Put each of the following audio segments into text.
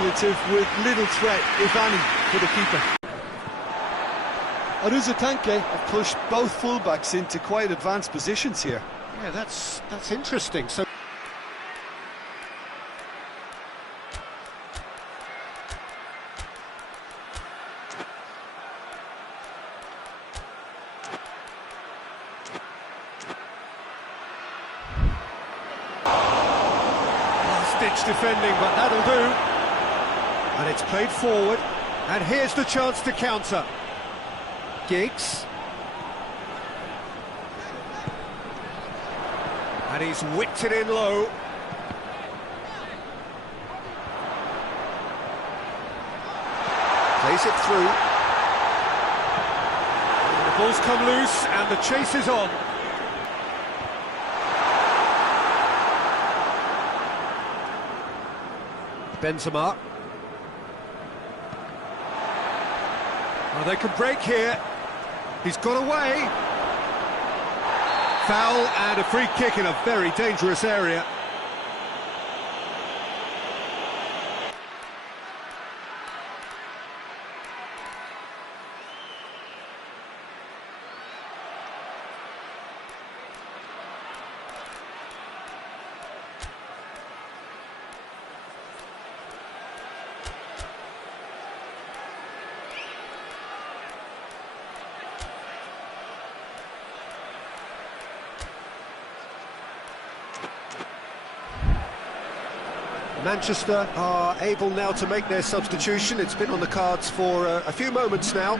speculative with little threat, if any, for the keeper. Aruza Tanke have pushed both fullbacks into quite advanced positions here. Yeah, that's interesting. So last-ditch defending, but that'll do. And it's played forward, and here's the chance to counter. Giggs. And he's whipped it in low. Plays it through. And the ball's come loose, and the chase is on. Benzema. Oh, they can break here. He's got away. Foul and a free kick in a very dangerous area. Manchester are able now to make their substitution. It's been on the cards for a few moments now.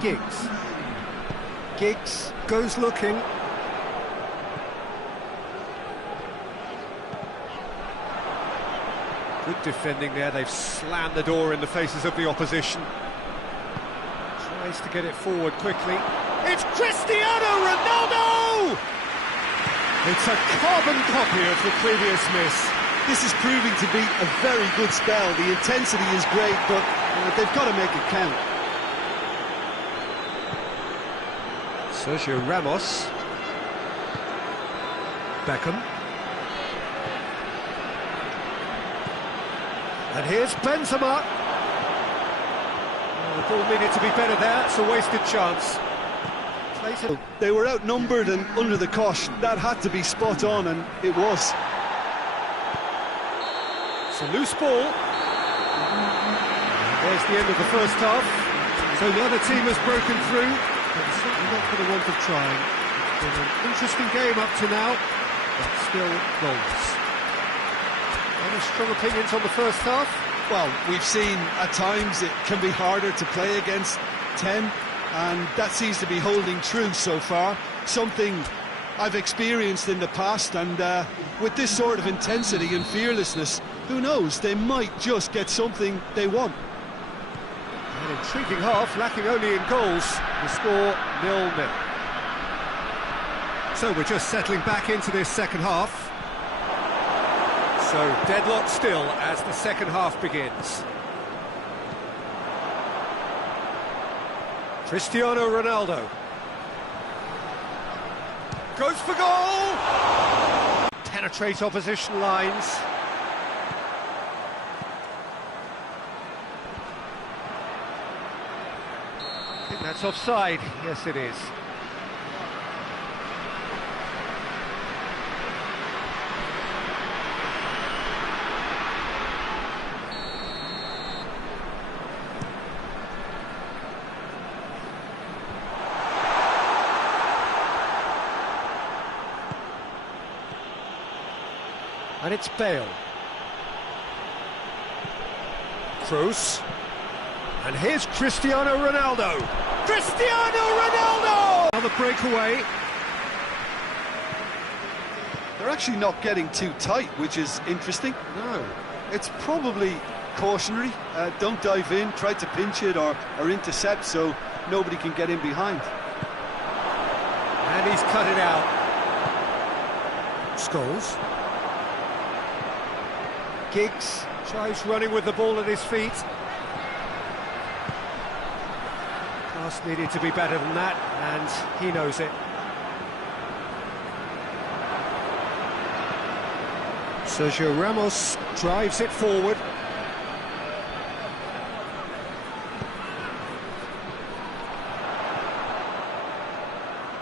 Giggs. Giggs goes looking. Good defending there. They've slammed the door in the faces of the opposition. Tries to get it forward quickly. It's Cristiano Ronaldo! It's a carbon copy of the previous miss. This is proving to be a very good spell. The intensity is great, but they've got to make it count. Sergio Ramos. Beckham. And here's Benzema. Oh, the ball needed to be better there. It's a wasted chance. They were outnumbered and under the cosh. That had to be spot on, and it was. It's a loose ball. There's the end of the first half. So the other team has broken through, but certainly not for the want of trying. It's been an interesting game up to now, but still goals. Any strong opinions on the first half? Well, we've seen at times it can be harder to play against 10. And that seems to be holding true so far, something I've experienced in the past, and with this sort of intensity and fearlessness, who knows, they might just get something they want. An intriguing half, lacking only in goals, the score 0-0. So we're just settling back into this second half. So deadlock still as the second half begins. Cristiano Ronaldo goes for goal! Penetrate opposition lines. I think that's offside. Yes, it is. And it's Bale. Kroos. And here's Cristiano Ronaldo. Cristiano Ronaldo! Another breakaway. They're actually not getting too tight, which is interesting. No. It's probably cautionary. Don't dive in, try to pinch it or intercept so nobody can get in behind. And he's cut it out. Scholes. Giggs tries running with the ball at his feet. Pass needed to be better than that, and he knows it. Sergio Ramos drives it forward.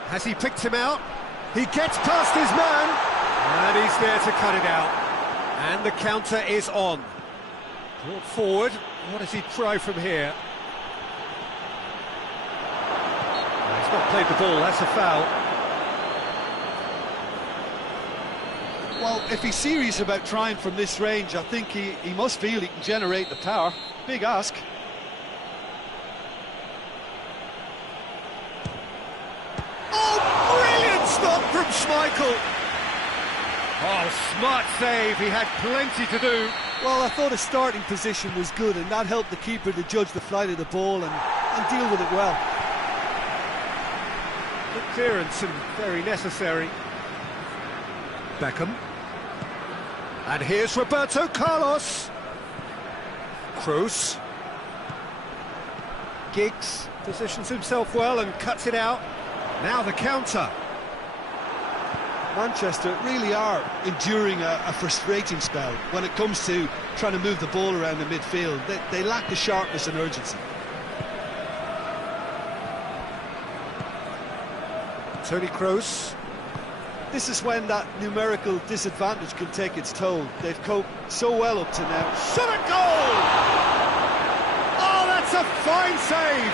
Has he picked him out? He gets past his man, and he's there to cut it out. And the counter is on. Brought forward. What does he try from here? He's not played the ball, that's a foul. Well, if he's serious about trying from this range, I think he must feel he can generate the power. Big ask. Oh, brilliant stop from Schmeichel! Oh, smart save, he had plenty to do. Well, I thought his starting position was good, and that helped the keeper to judge the flight of the ball and deal with it well. Good clearance and very necessary. Beckham. And here's Roberto Carlos. Kroos. Giggs positions himself well and cuts it out. Now the counter. Manchester really are enduring a frustrating spell when it comes to trying to move the ball around the midfield. They lack the sharpness and urgency. Toni Kroos. This is when that numerical disadvantage can take its toll. They've coped so well up to now. Shot at goal! Oh, that's a fine save!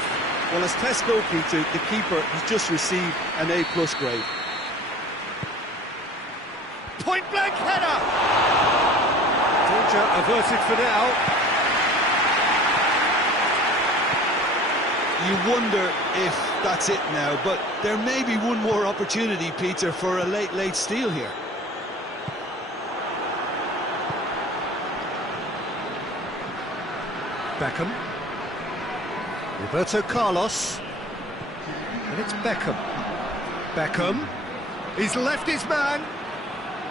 Well, as test goalkeeper, the keeper has just received an A+ grade. Point-blank header! Danger averted for now. You wonder if that's it now, but there may be one more opportunity, Peter, for a late steal here. Beckham. Roberto Carlos. And it's Beckham. Beckham. He's left his man.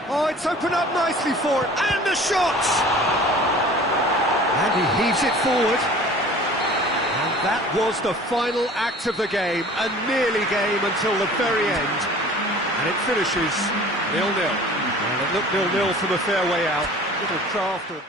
Oh, it's opened up nicely for it. And the shot! And he heaves it forward. And that was the final act of the game, a nearly game until the very end. And it finishes 0-0. And it looked 0-0 from a fair way out. Little craft or...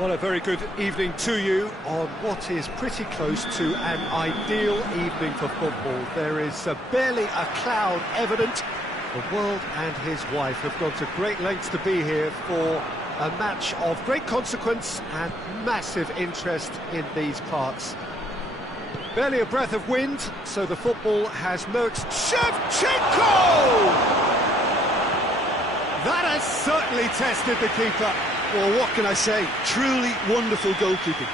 Well, a very good evening to you on what is pretty close to an ideal evening for football. There is barely a cloud evident. The world and his wife have gone to great lengths to be here for a match of great consequence and massive interest in these parts. Barely a breath of wind, so the football has milked Shevchenko! That has certainly tested the keeper. Well, what can I say? Truly wonderful goalkeeping.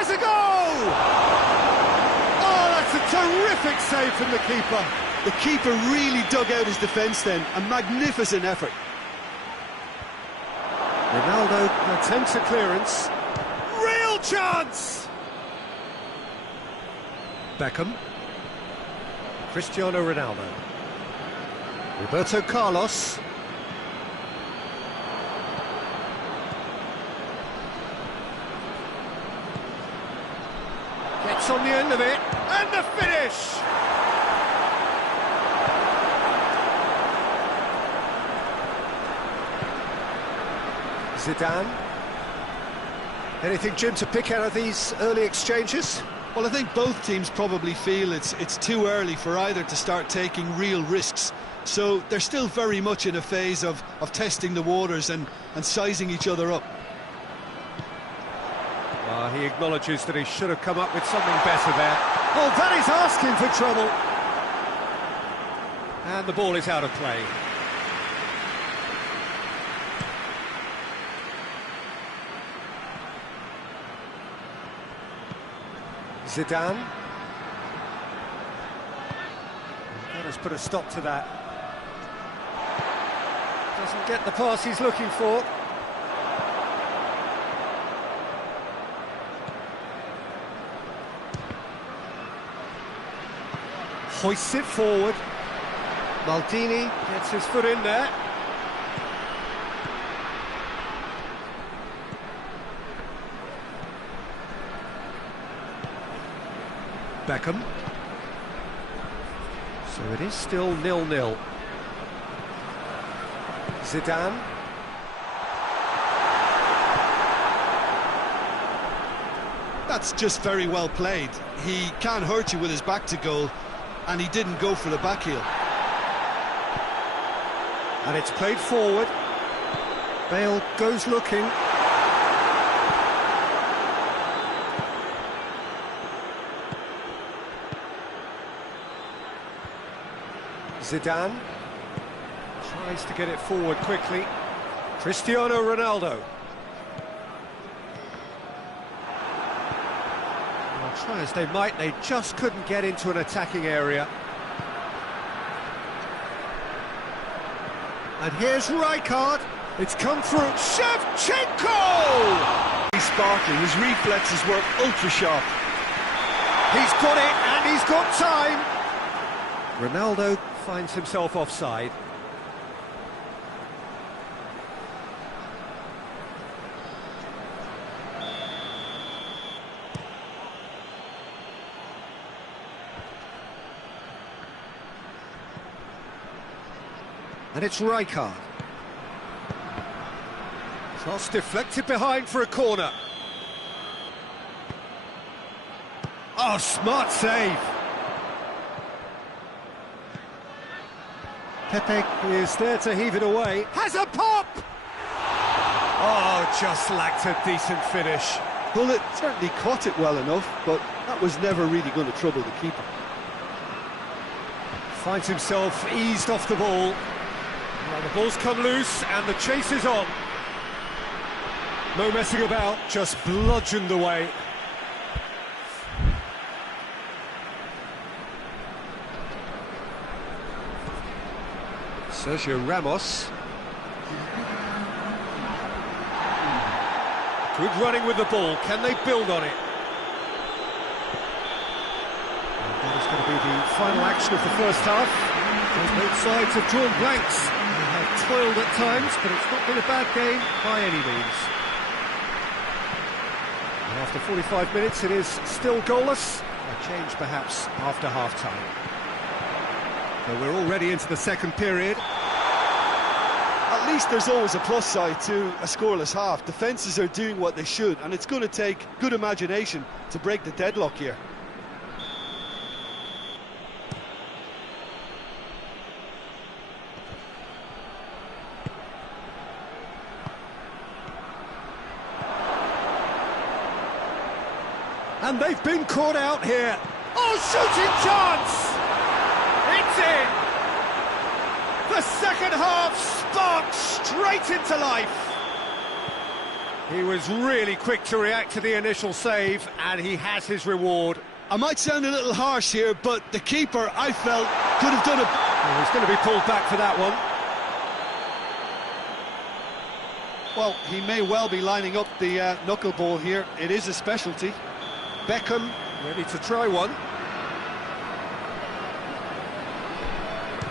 has a go! Oh, that's a terrific save from the keeper. The keeper really dug out his defence then, a magnificent effort. Ronaldo attempts a clearance. Real chance! Beckham. Cristiano Ronaldo. Roberto Carlos. Gets on the end of it, and the finish! Zidane. Anything, Jim, to pick out of these early exchanges? Well, I think both teams probably feel it's too early for either to start taking real risks. So they're still very much in a phase of testing the waters and sizing each other up. He acknowledges that he should have come up with something better there. Oh, that is asking for trouble. And the ball is out of play. Zidane. That has put a stop to that. Doesn't get the pass he's looking for. Hoists it forward. Maldini gets his foot in there. Beckham. So it is still 0-0. Zidane. That's just very well played. He can't hurt you with his back to goal, and he didn't go for the back heel. And it's played forward. Bale goes looking. Zidane tries to get it forward quickly. Cristiano Ronaldo. Well, try as they might, they just couldn't get into an attacking area. And here's Rijkaard. It's come through. Shevchenko! He's sparkling. His reflexes work ultra sharp. He's got it, and he's got time. Ronaldo finds himself offside. And it's Rijkaard. Cross deflected behind for a corner. Oh, smart save. Pepe is there to heave it away. Has a pop! Oh, just lacked a decent finish. Well, it certainly caught it well enough, but that was never really going to trouble the keeper. Finds himself eased off the ball. Well, the ball's come loose and the chase is on. No messing about, just bludgeoned away. Sergio Ramos. Good running with the ball. Can they build on it? And that is going to be the final action of the first half. Both sides have drawn blanks. They have toiled at times, but it's not been a bad game by any means. And after 45 minutes, it is still goalless. A change perhaps after half-time. So we're already into the second period. At least there's always a plus side to a scoreless half. Defences are doing what they should, and it's going to take good imagination to break the deadlock here. And they've been caught out here. Oh, shooting chance! It's in! The second half sparks straight into life. He was really quick to react to the initial save, and he has his reward. I might sound a little harsh here, but the keeper, I felt, could have done it. Well, he's going to be pulled back for that one. Well, he may well be lining up the knuckleball here. It is a specialty. Beckham ready to try one.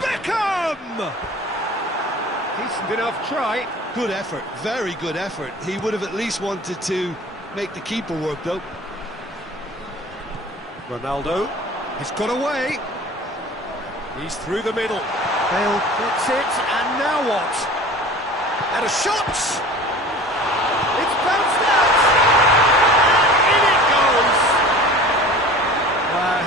Beckham! Decent enough try. Good effort, very good effort. He would have at least wanted to make the keeper work, though. Ronaldo, he's got away. He's through the middle. Bale gets it, and now what? And a shot! It's bounced out! And in it goes!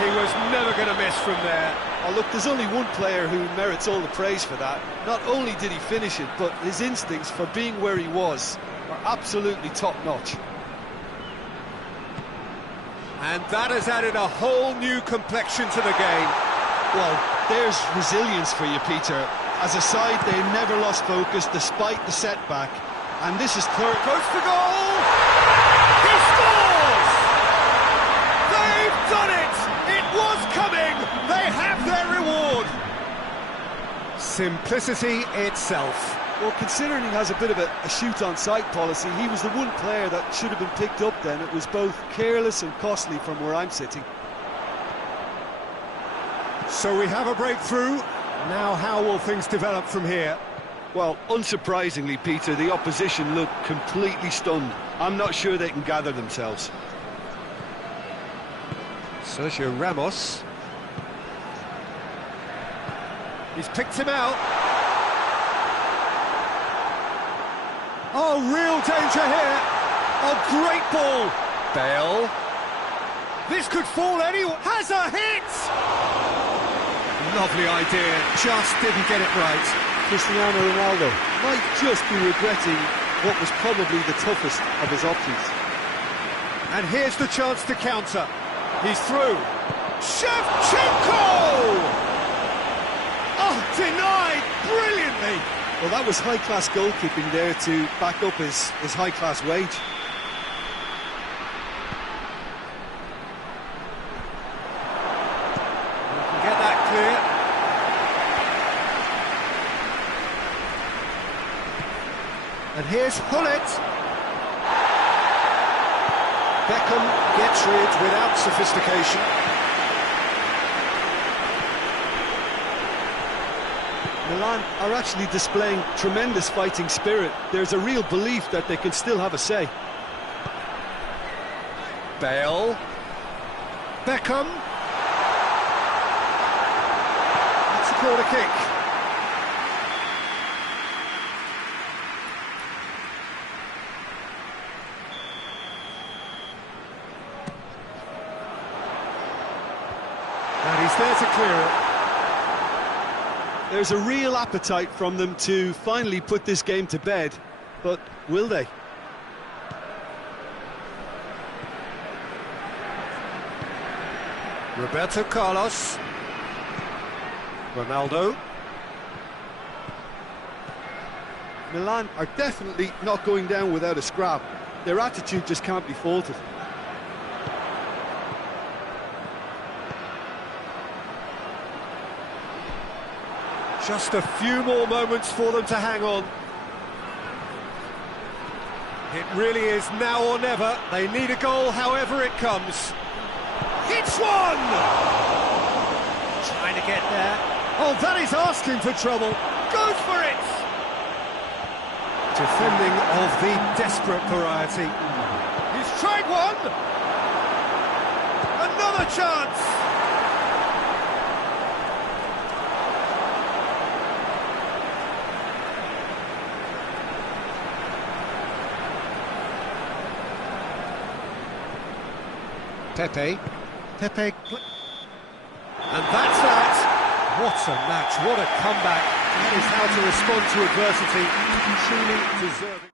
He was never going to miss from there. Oh, look, there's only one player who merits all the praise for that. Not only did he finish it, but his instincts for being where he was are absolutely top-notch. And that has added a whole new complexion to the game. Well, there's resilience for you, Peter. As a side, they never lost focus despite the setback. And this is third. Goes for goal! He scores! They've done it! It was coming! They have their reward! Simplicity itself. Well, considering he has a bit of a shoot-on-sight policy, he was the one player that should have been picked up then. It was both careless and costly from where I'm sitting. So we have a breakthrough. Now how will things develop from here? Well, unsurprisingly, Peter, the opposition look completely stunned. I'm not sure they can gather themselves. Sergio Ramos. He's picked him out. Oh, real danger here. Oh, great ball. Bale. This could fall anywhere. Has a hit! Lovely idea, just didn't get it right. Cristiano Ronaldo might just be regretting what was probably the toughest of his options. And here's the chance to counter. He's through. Shevchenko! Oh, denied brilliantly. Well, that was high-class goalkeeping there to back up his high-class wage. Get that clear. And here's Hullet. Beckham gets rid without sophistication. Milan are actually displaying tremendous fighting spirit. There's a real belief that they can still have a say. Bale. Beckham. That's a corner kick. And he's there to clear it. There's a real appetite from them to finally put this game to bed, but will they? Roberto Carlos. Ronaldo. Milan are definitely not going down without a scrap. Their attitude just can't be faulted. Just a few more moments for them to hang on. It really is now or never. They need a goal however it comes. Hits one! Trying to get there. Oh, that is asking for trouble. Goes for it! Defending of the desperate variety. He's tried one! Another chance! Pepe. And that's that. What a match, what a comeback. That is how to respond to adversity. Truly deserving.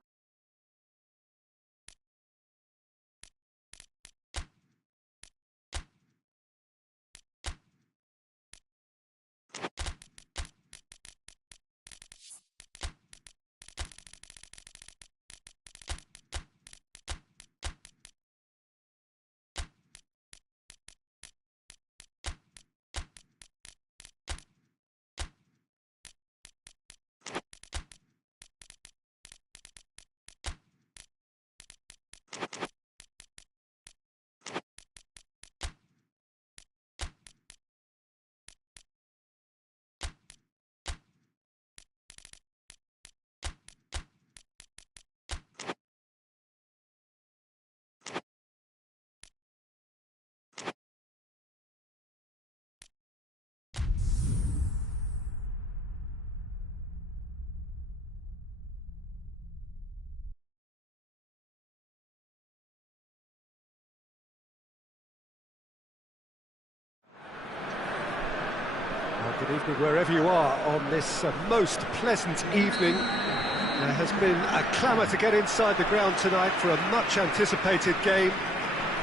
Good evening wherever you are on this most pleasant evening. There has been a clamour to get inside the ground tonight for a much anticipated game.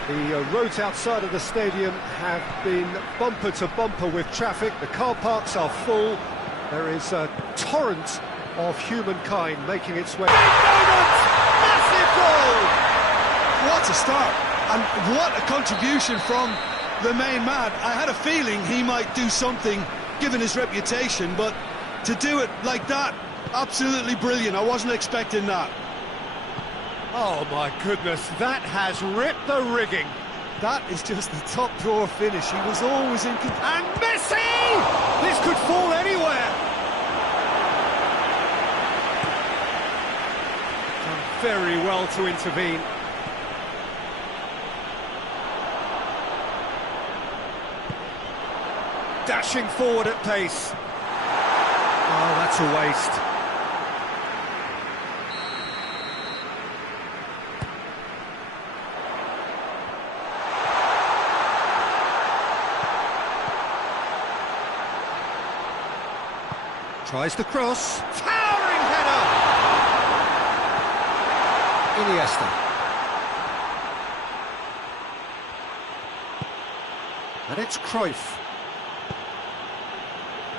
The roads outside of the stadium have been bumper to bumper with traffic. The car parks are full. There is a torrent of humankind making its way. Big moment! Massive goal! What a start, and what a contribution from the main man. I had a feeling he might do something given his reputation, but to do it like that, absolutely brilliant. I wasn't expecting that. Oh my goodness, that has ripped the rigging. That is just the top drawer finish. He was always in control. And Messi! This could fall anywhere. Done very well to intervene. Dashing forward at pace. Oh, that's a waste. Tries the cross. Towering header! Iniesta. And it's Cruyff.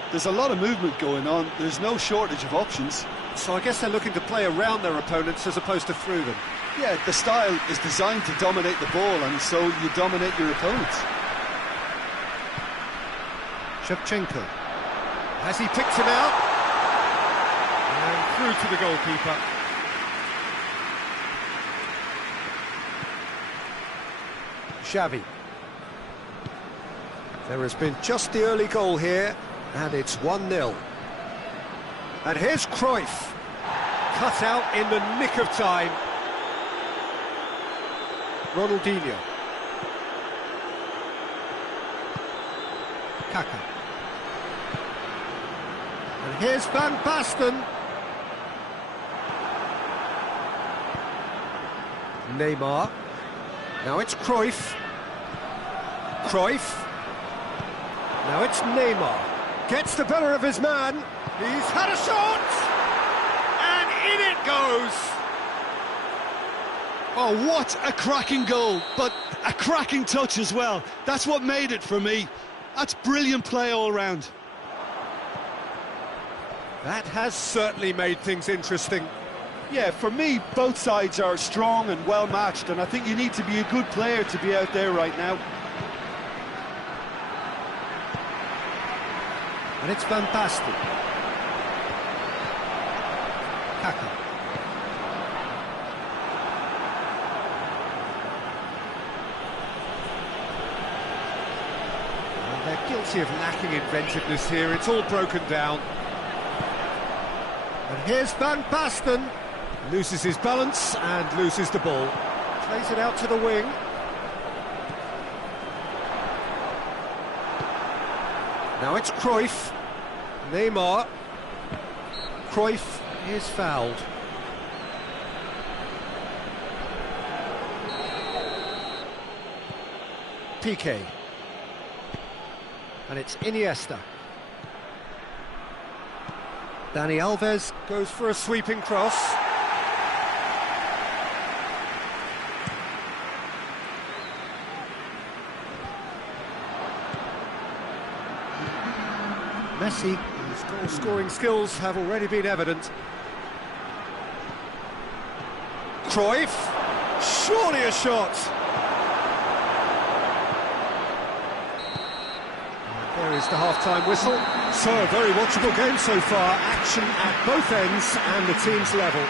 There's a lot of movement going on. There's no shortage of options. So I guess they're looking to play around their opponents as opposed to through them. Yeah, the style is designed to dominate the ball, and so you dominate your opponents. Shevchenko. Has he picked him out? And through to the goalkeeper. Xavi. There has been just the early goal here, and it's 1-0. And here's Cruyff. Cut out in the nick of time. Ronaldinho. Kaká. And here's Van Basten. Neymar. Now it's Cruyff. Cruyff. Now it's Neymar. Gets the better of his man. He's had a shot! And in it goes! Oh, what a cracking goal, but a cracking touch as well. That's what made it for me. That's brilliant play all round. That has certainly made things interesting. Yeah, for me, both sides are strong and well matched, and I think you need to be a good player to be out there right now. And it's Van Basten. Kaká. And they're guilty of lacking inventiveness here. It's all broken down. And here's Van Basten. Loses his balance and loses the ball. Plays it out to the wing. Now it's Cruyff. Neymar. Cruyff is fouled. Piqué. And it's Iniesta. Dani Alves goes for a sweeping cross. Messi, his goal-scoring skills have already been evident. Cruyff, surely a shot. There is the half-time whistle. So, a very watchable game so far. Action at both ends and the team's level.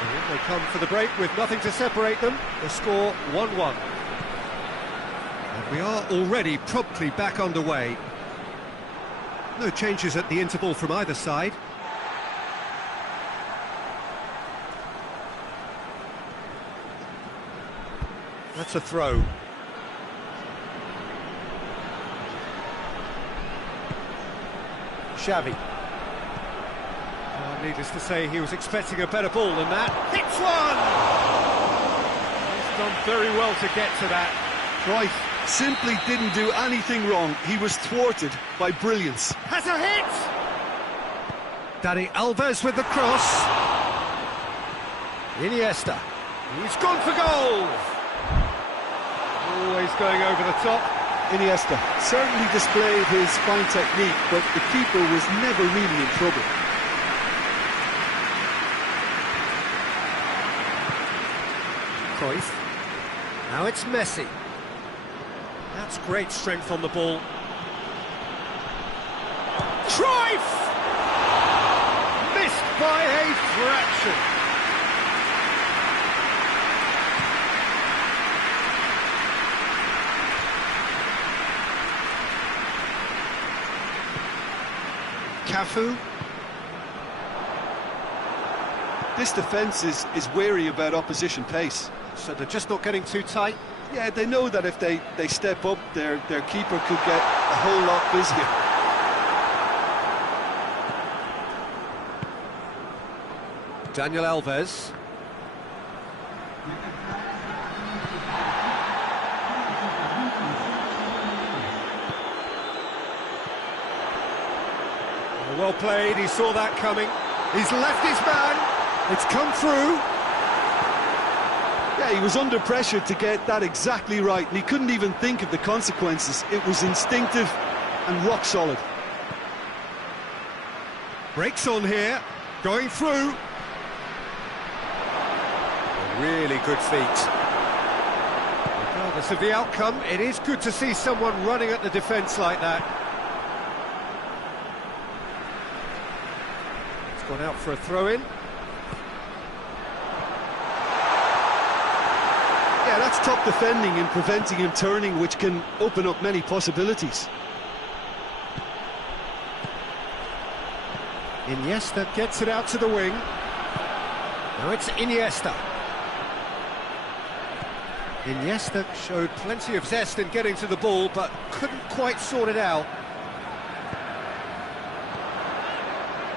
And in they come for the break with nothing to separate them. The score 1-1. And we are already promptly back underway. No changes at the interval from either side. That's a throw. Xavi. Needless to say, he was expecting a better ball than that. Hits one! He's done very well to get to that. Cruyff simply didn't do anything wrong. He was thwarted by brilliance. Has a hit! Dani Alves with the cross. Iniesta. He's gone for goal! Always going over the top. Iniesta certainly displayed his fine technique, but the keeper was never really in trouble. Cruyff. Now it's Messi. That's great strength on the ball. Cruyff! Missed by a fraction. Cafu. This defence is wary about opposition pace. So they're just not getting too tight. Yeah, they know that if they step up, their keeper could get a whole lot busier. Daniel Alves. Well played, he saw that coming. He's left his man. It's come through. Yeah, he was under pressure to get that exactly right, and he couldn't even think of the consequences. It was instinctive and rock solid. Breaks on here, going through. A really good feat. Regardless of the outcome, it is good to see someone running at the defence like that. It's gone out for a throw-in. Yeah, that's top defending and preventing him turning, which can open up many possibilities. Iniesta gets it out to the wing. Now it's Iniesta. Iniesta showed plenty of zest in getting to the ball, but couldn't quite sort it out.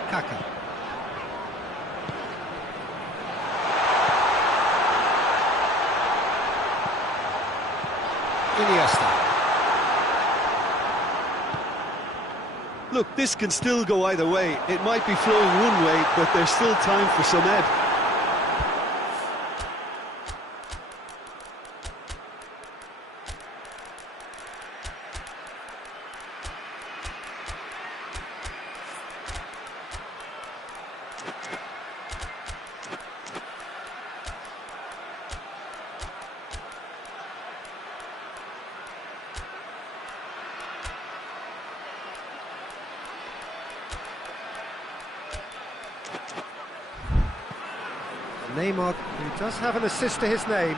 Kaká. Iniesta. Look, this can still go either way. It might be flowing one way, but there's still time for some ebb. Neymar, who does have an assist to his name.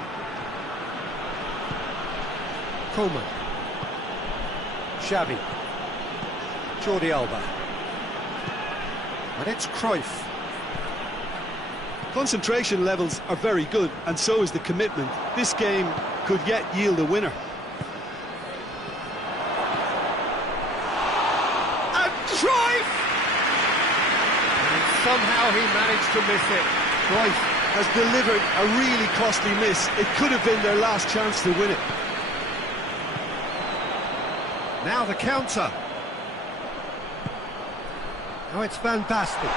Coman. Xavi. Jordi Alba. And it's Cruyff. Concentration levels are very good, and so is the commitment. This game could yet yield a winner. And Cruyff! And somehow he managed to miss it. Cruyff has delivered a really costly miss. It could have been their last chance to win it. Now the counter. Now it's Van Basten.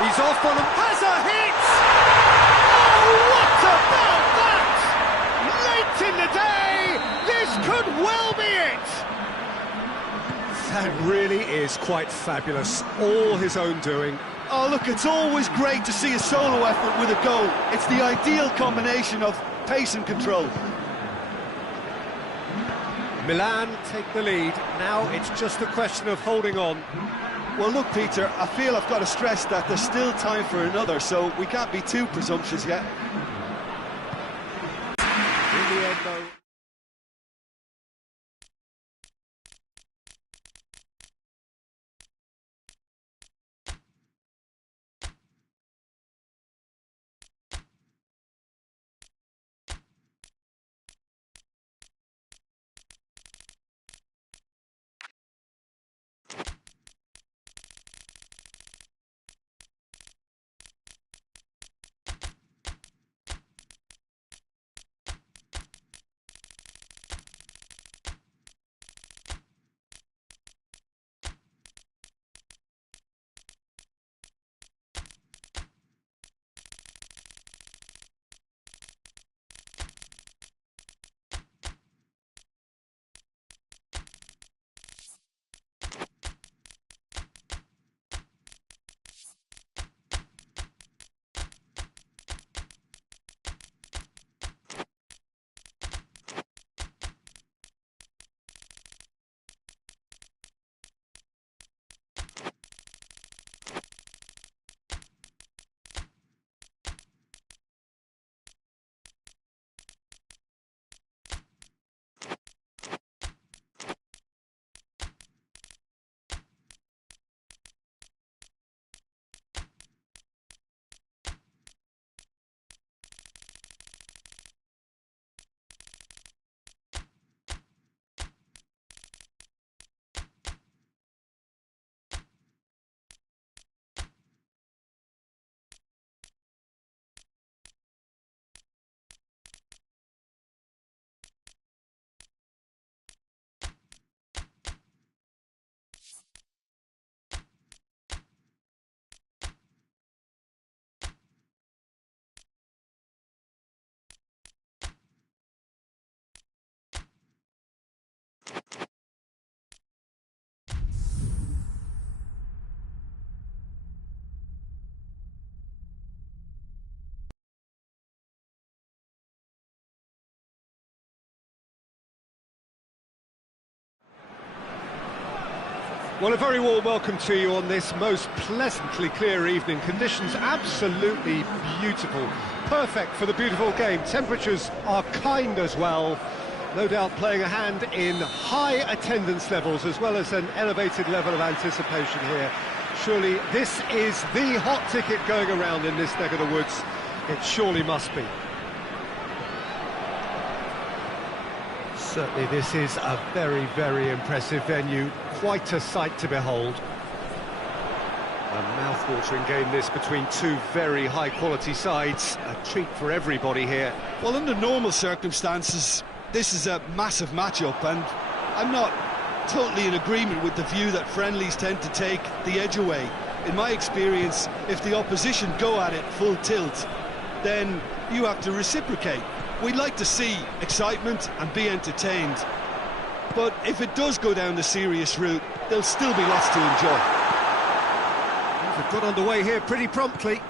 He's off on him. Has a hit! Oh, what about that? Late in the day, this could well be it! That really is quite fabulous. All his own doing. Oh, look, it's always great to see a solo effort with a goal. It's the ideal combination of pace and control. Milan take the lead. Now it's just a question of holding on. Well, look, Peter, I feel I've got to stress that there's still time for another, so we can't be too presumptuous yet. In the end, though... Well, a very warm welcome to you on this most pleasantly clear evening. Conditions absolutely beautiful, perfect for the beautiful game. Temperatures are kind as well, no doubt playing a hand in high attendance levels as well as an elevated level of anticipation here. Surely this is the hot ticket going around in this neck of the woods. It surely must be. Certainly this is a very, very impressive venue, quite a sight to behold. A mouth-watering game this between two very high-quality sides, a treat for everybody here. Well, under normal circumstances, this is a massive matchup, and I'm not totally in agreement with the view that friendlies tend to take the edge away. In my experience, if the opposition go at it full tilt, then you have to reciprocate. We'd like to see excitement and be entertained, but if it does go down the serious route, there'll still be lots to enjoy. They've got underway here pretty promptly.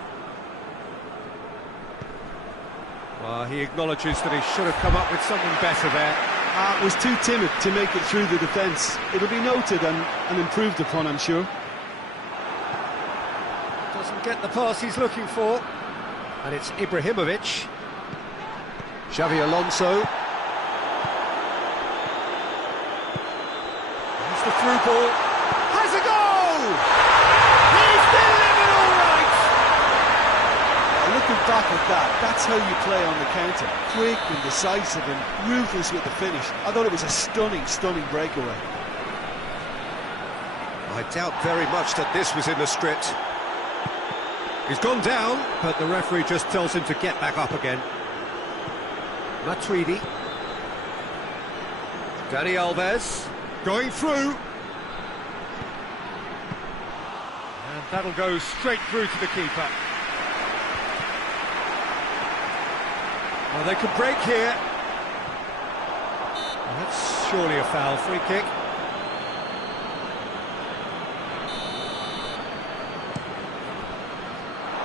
Well, he acknowledges that he should have come up with something better there. Was too timid to make it through the defence. It'll be noted and improved upon, I'm sure. Doesn't get the pass he's looking for. And it's Ibrahimovic. Xavi Alonso. Here's the through ball. Has a goal! He's delivered all right! Looking back at that, that's how you play on the counter. Quick and decisive and ruthless with the finish. I thought it was a stunning, stunning breakaway. I doubt very much that this was in the script. He's gone down, but the referee just tells him to get back up again. Matuidi. Dani Alves. Going through. And that'll go straight through to the keeper. Well, they could break here. Well, that's surely a foul. Free kick.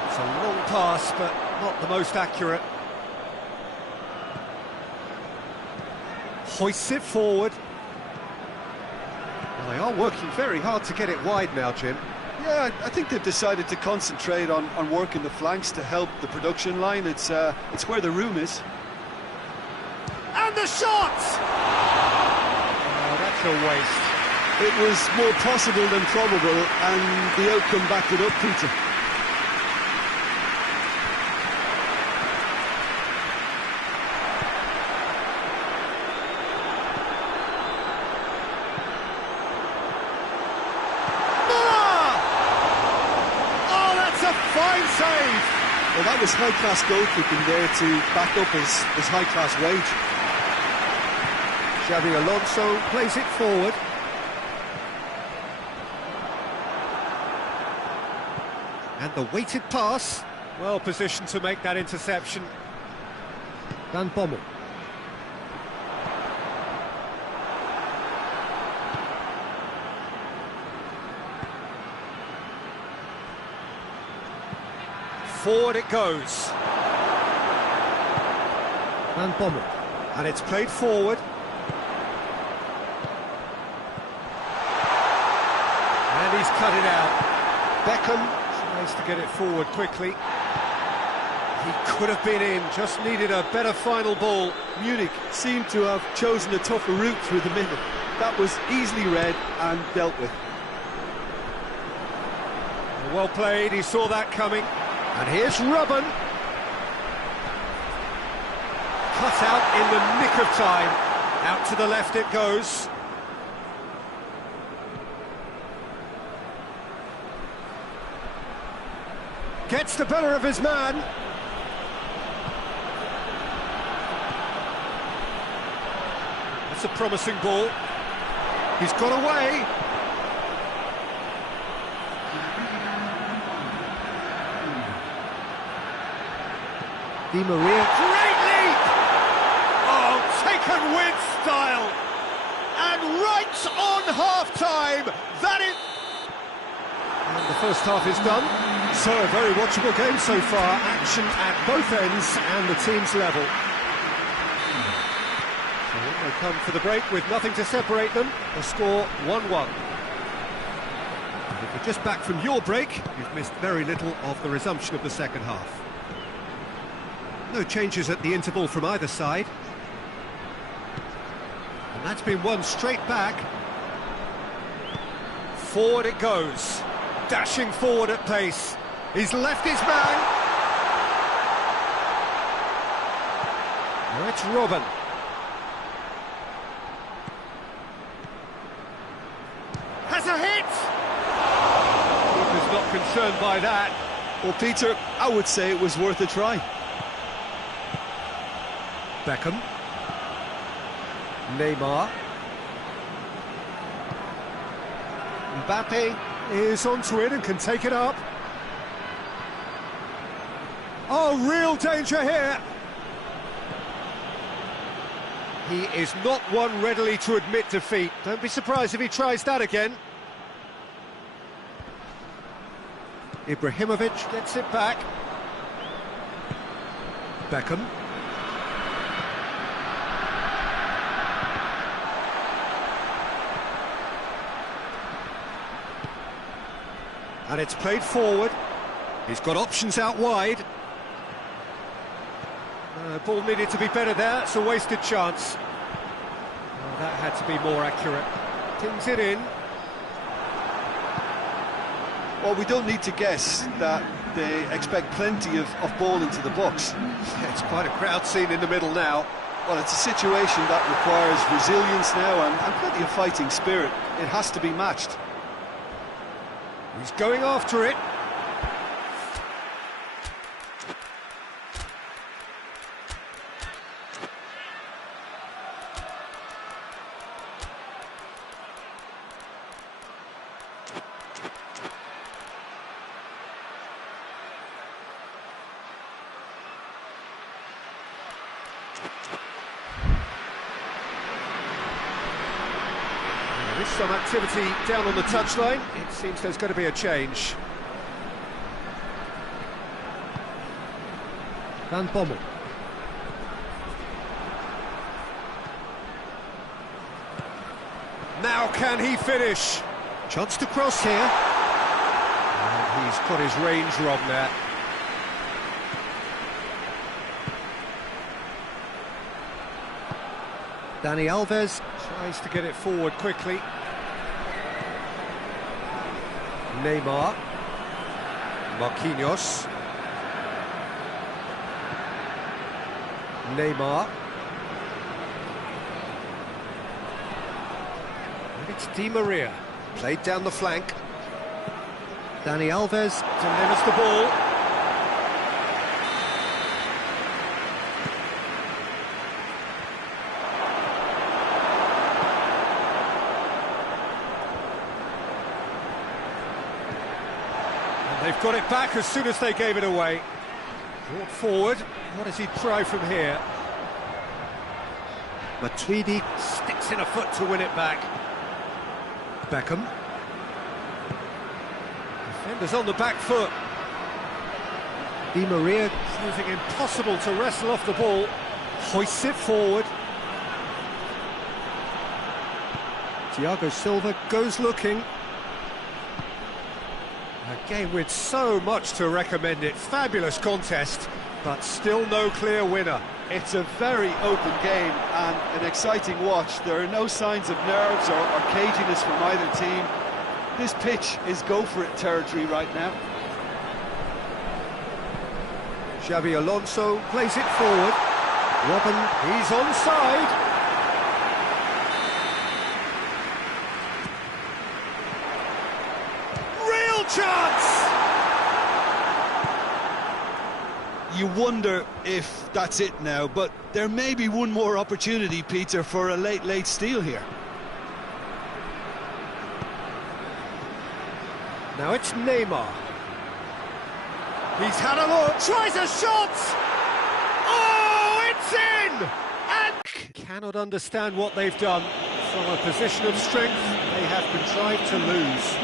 It's a long pass, but not the most accurate. Hoists it forward. Well, they are working very hard to get it wide now, Jim. Yeah, I think they've decided to concentrate on working the flanks to help the production line. It's where the room is. And the shot! Oh, that's a waste. It was more possible than probable, and the outcome backed it up, Peter. Fine save! Well, that was high-class goalkeeping there to back up his high-class wage. Xavi Alonso plays it forward. And the weighted pass. Well positioned to make that interception. Van Bommel. Forward it goes. Van Bommel. And it's played forward. And he's cut it out. Beckham tries to get it forward quickly. He could have been in, just needed a better final ball. Munich seemed to have chosen a tougher route through the middle. That was easily read and dealt with. Well played, he saw that coming. And here's Robben. Cut out in the nick of time. Out to the left it goes. Gets the better of his man. That's a promising ball. He's got away. Di Maria. Great leap! Oh, taken with style. And right on half-time. That is... And the first half is done. So, a very watchable game so far. Action at both ends and the team's level. So when they come for the break with nothing to separate them, the score 1-1. If you're just back from your break, you've missed very little of the resumption of the second half. No changes at the interval from either side. And that's been won straight back. Forward it goes. Dashing forward at pace. He's left his man. Now it's Robben. Has a hit! Keeper's not concerned by that. Well, Peter, I would say it was worth a try. Beckham. Neymar. Mbappe is onto it and can take it up. Oh, real danger here. He is not one readily to admit defeat. Don't be surprised if he tries that again. Ibrahimovic gets it back. Beckham. And it's played forward. He's got options out wide. Ball needed to be better there. It's a wasted chance. Oh, that had to be more accurate. Pings it in. Well, we don't need to guess that they expect plenty of ball into the box. It's quite a crowd scene in the middle now. Well, it's a situation that requires resilience now and plenty of fighting spirit. It has to be matched. He's going after it. There is some activity down on the touchline. It seems there's going to be a change. Van Bommel. Now can he finish? Chance to cross here. And he's got his range wrong there. Dani Alves tries to get it forward quickly. Neymar. Marquinhos. Neymar. And it's Di Maria. Played down the flank. Dani Alves delivers the ball. They've got it back as soon as they gave it away. Brought forward. What does he try from here? Matuidi sticks in a foot to win it back. Beckham. Defenders on the back foot. Di Maria proving impossible to wrestle off the ball. Hoists it forward. Thiago Silva goes looking. A game with so much to recommend it. Fabulous contest, but still no clear winner. It's a very open game and an exciting watch. There are no signs of nerves or caginess from either team. This pitch is go-for-it territory right now. Xabi Alonso plays it forward. Robben, he's onside. Chance! You wonder if that's it now, but there may be one more opportunity, Peter, for a late steal here. Now it's Neymar. He's had a look, tries a shot! Oh, it's in! And cannot understand what they've done. From a position of strength, they have contrived to lose.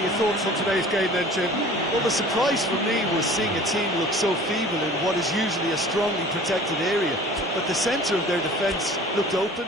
Your thoughts on today's game then, Jim? Well, the surprise for me was seeing a team look so feeble in what is usually a strongly protected area, but the centre of their defence looked open.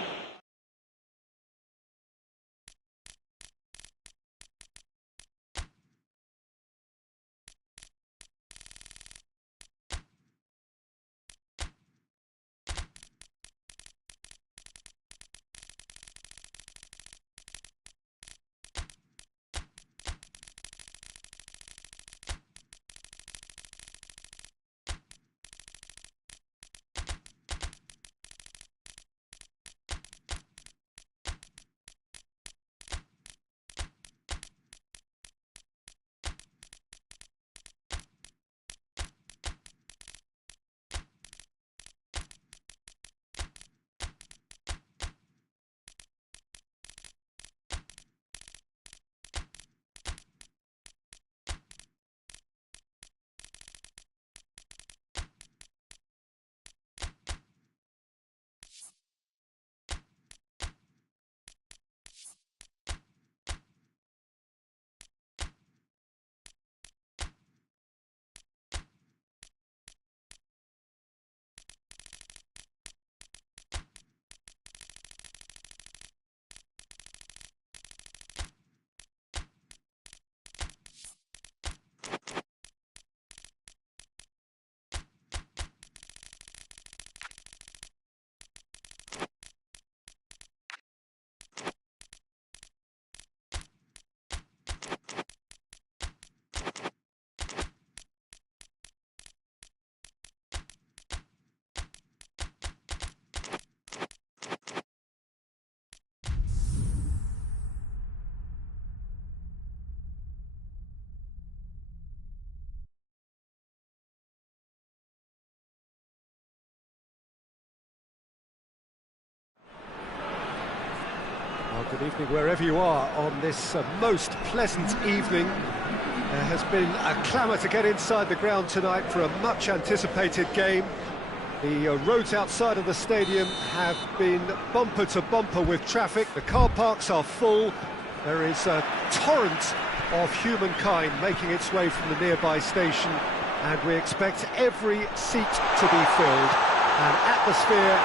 Good evening wherever you are on this most pleasant evening. There has been a clamour to get inside the ground tonight for a much anticipated game. The roads outside of the stadium have been bumper to bumper with traffic. The car parks are full. There is a torrent of humankind making its way from the nearby station, and we expect every seat to be filled. An atmosphere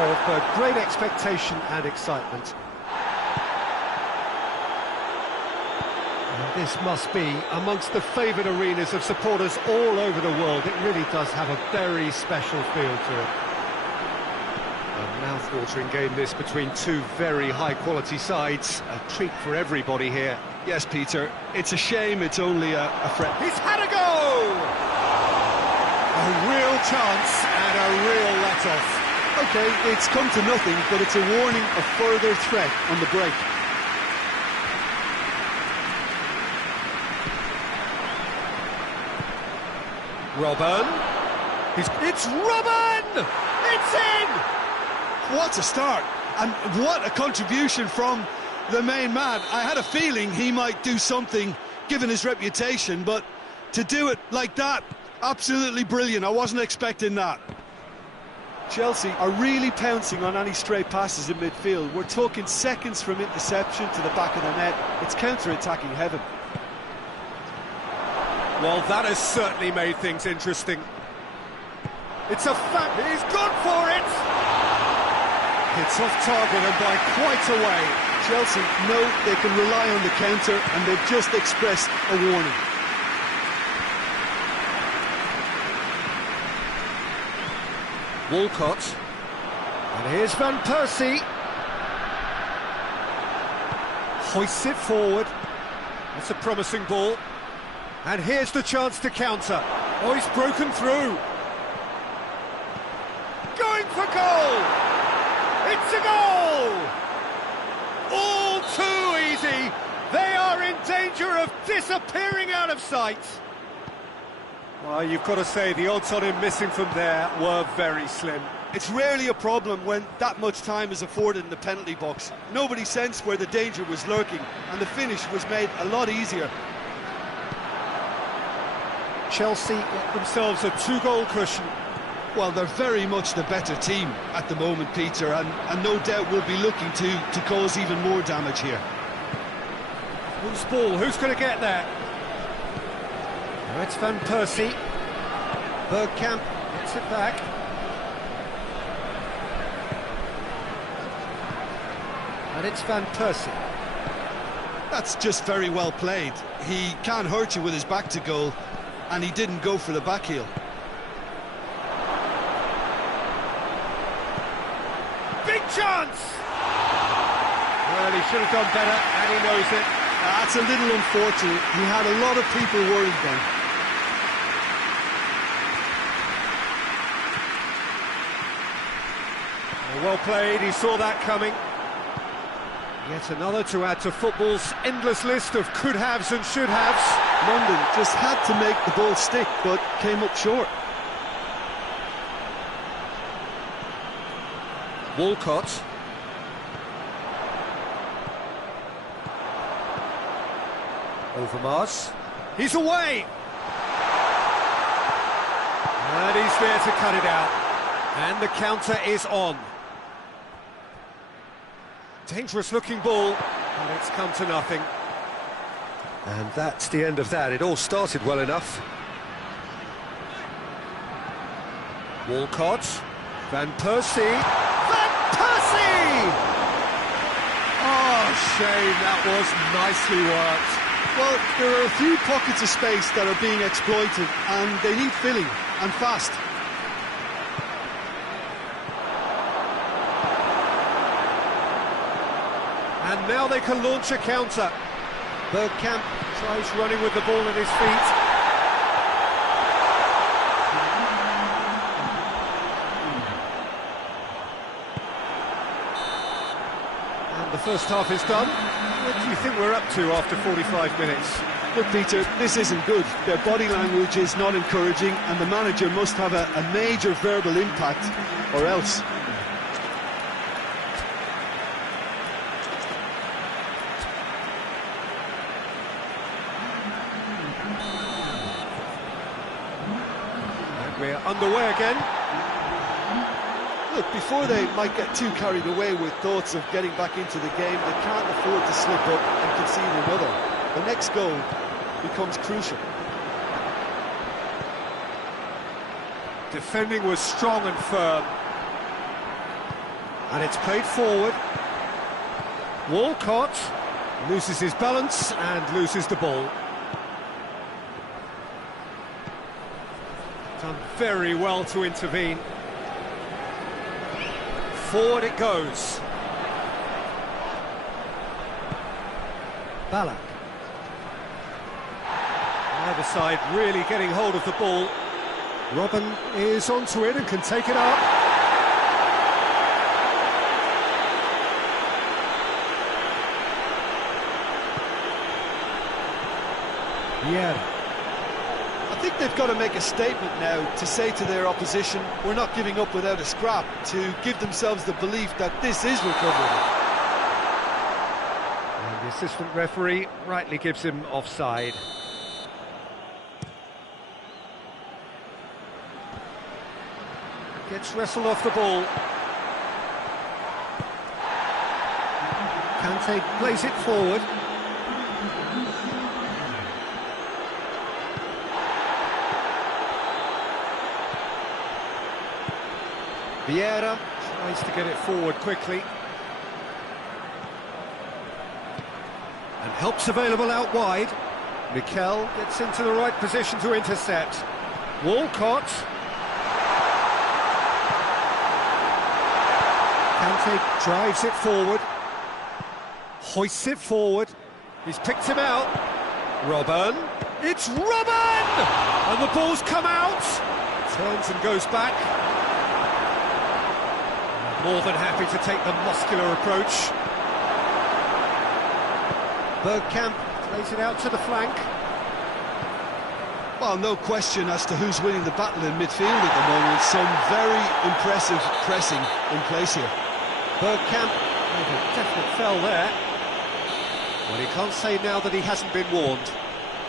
of great expectation and excitement. And this must be amongst the favoured arenas of supporters all over the world. It really does have a very special feel to it. A mouth-watering game this between two very high-quality sides. A treat for everybody here. Yes, Peter, it's a shame it's only a friend. He's had a go! A real chance and a real let-off. OK, it's come to nothing, but it's a warning of further threat on the break. Robben. It's Robben! It's in! What a start, and what a contribution from the main man. I had a feeling he might do something, given his reputation, but to do it like that, absolutely brilliant. I wasn't expecting that. Chelsea are really pouncing on any stray passes in midfield. We're talking seconds from interception to the back of the net. It's counter-attacking heaven. Well, that has certainly made things interesting. It's a fact. He's gone for it! It's off target and by quite a way. Chelsea know they can rely on the counter, and they've just expressed a warning. Walcott. And here's Van Persie. Hoists it forward. That's a promising ball. And here's the chance to counter. Oh, he's broken through. Going for goal! It's a goal! All too easy. They are in danger of disappearing out of sight. Well, you've got to say the odds on him missing from there were very slim. It's rarely a problem when that much time is afforded in the penalty box. Nobody sensed where the danger was lurking, and the finish was made a lot easier. Chelsea get themselves a two-goal cushion. Well, they're very much the better team at the moment, Peter, and no doubt will be looking to cause even more damage here. Who's ball? Who's going to get there? Now it's Van Persie. Bergkamp gets it back. And it's Van Persie. That's just very well played. He can't hurt you with his back to goal, and he didn't go for the back heel. Big chance! Well, he should have done better, and he knows it. That's a little unfortunate. He had a lot of people worried then. Well played, he saw that coming. Yet another to add to football's endless list of could-haves and should-haves. London just had to make the ball stick, but came up short. Walcott. Overmars. He's away! And he's there to cut it out. And the counter is on. Dangerous looking ball, and it's come to nothing. And that's the end of that. It all started well enough. Walcott. Van Persie. Van Persie! Oh, shame, that was nicely worked. Well, there are a few pockets of space that are being exploited, and they need filling, and fast. And now they can launch a counter. Bergkamp tries running with the ball at his feet. And the first half is done. What do you think we're up to after 45 minutes? Look, Peter, this isn't good. Their body language is not encouraging, and the manager must have a major verbal impact, or else. underway again. Look, before they might get too carried away with thoughts of getting back into the game, they can't afford to slip up and concede another. The next goal becomes crucial. Defending was strong and firm. And it's played forward. Walcott loses his balance and loses the ball. Done very well to intervene. Forward it goes. Ballack. Either side really getting hold of the ball. Robben is onto it and can take it up. Yeah. I think they've got to make a statement now to say to their opposition, we're not giving up without a scrap, to give themselves the belief that this is recovery. And the assistant referee rightly gives him offside. Gets wrestled off the ball. Kante plays it forward. Vieira tries to get it forward quickly. And help's available out wide. Mikel gets into the right position to intercept. Walcott. Kante drives it forward. Hoists it forward. He's picked him out. Robben. It's Robben! And the ball's come out. Turns and goes back. More than happy to take the muscular approach. Bergkamp plays it out to the flank. Well, no question as to who's winning the battle in midfield at the moment. Some very impressive pressing in place here. Bergkamp with a definite fell there. Well, he can't say now that he hasn't been warned.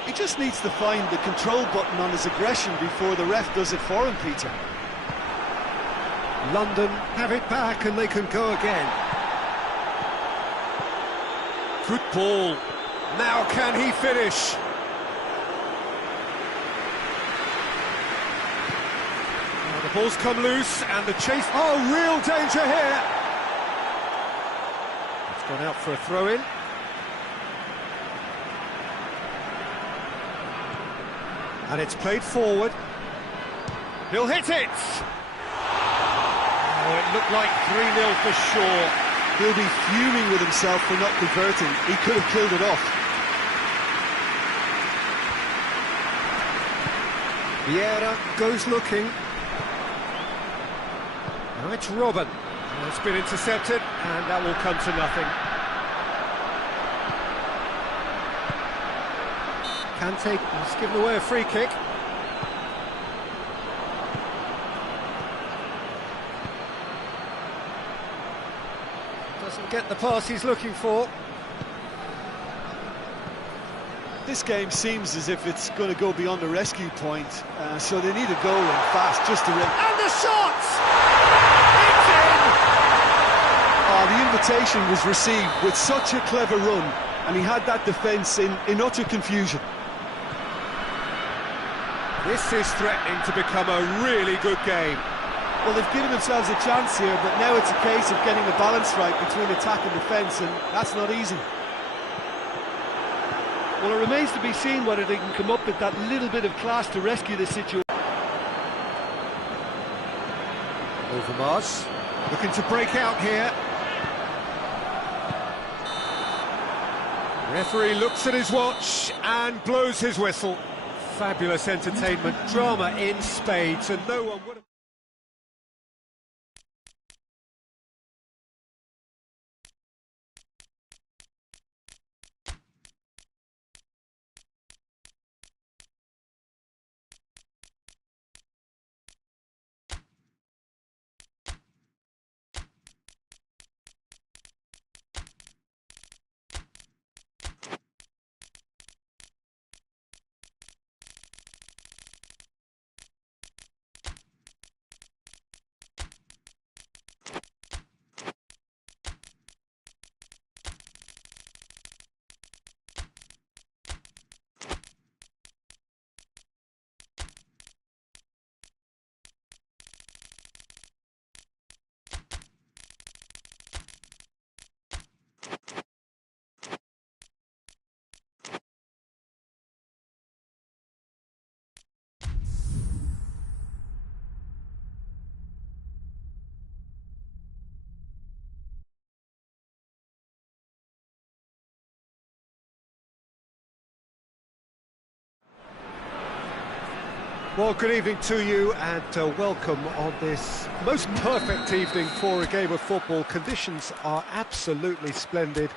He just needs to find the control button on his aggression before the ref does it for him, Peter. London have it back and they can go again. Good ball. Now can he finish? Now the ball's come loose and the chase... Oh, real danger here! It's gone out for a throw-in. And it's played forward. He'll hit it! Oh, it looked like 3-0 for sure. He'll be fuming with himself for not converting. He could have killed it off. Vieira goes looking. Now it's Robben. It's been intercepted, and that will come to nothing. Kante has given away a free kick. Doesn't get the pass he's looking for. This game seems as if it's going to go beyond the rescue point, so they need a goal and fast just to... And the shot! It's in! Oh, the invitation was received with such a clever run, and he had that defence in utter confusion. This is threatening to become a really good game. Well, they've given themselves a chance here, but now it's a case of getting the balance right between attack and defence, and that's not easy. Well, it remains to be seen whether they can come up with that little bit of class to rescue this situation. Overmars looking to break out here. Referee looks at his watch and blows his whistle. Fabulous entertainment, drama in spades, and no one would have... Well, good evening to you and welcome on this most perfect evening for a game of football. Conditions are absolutely splendid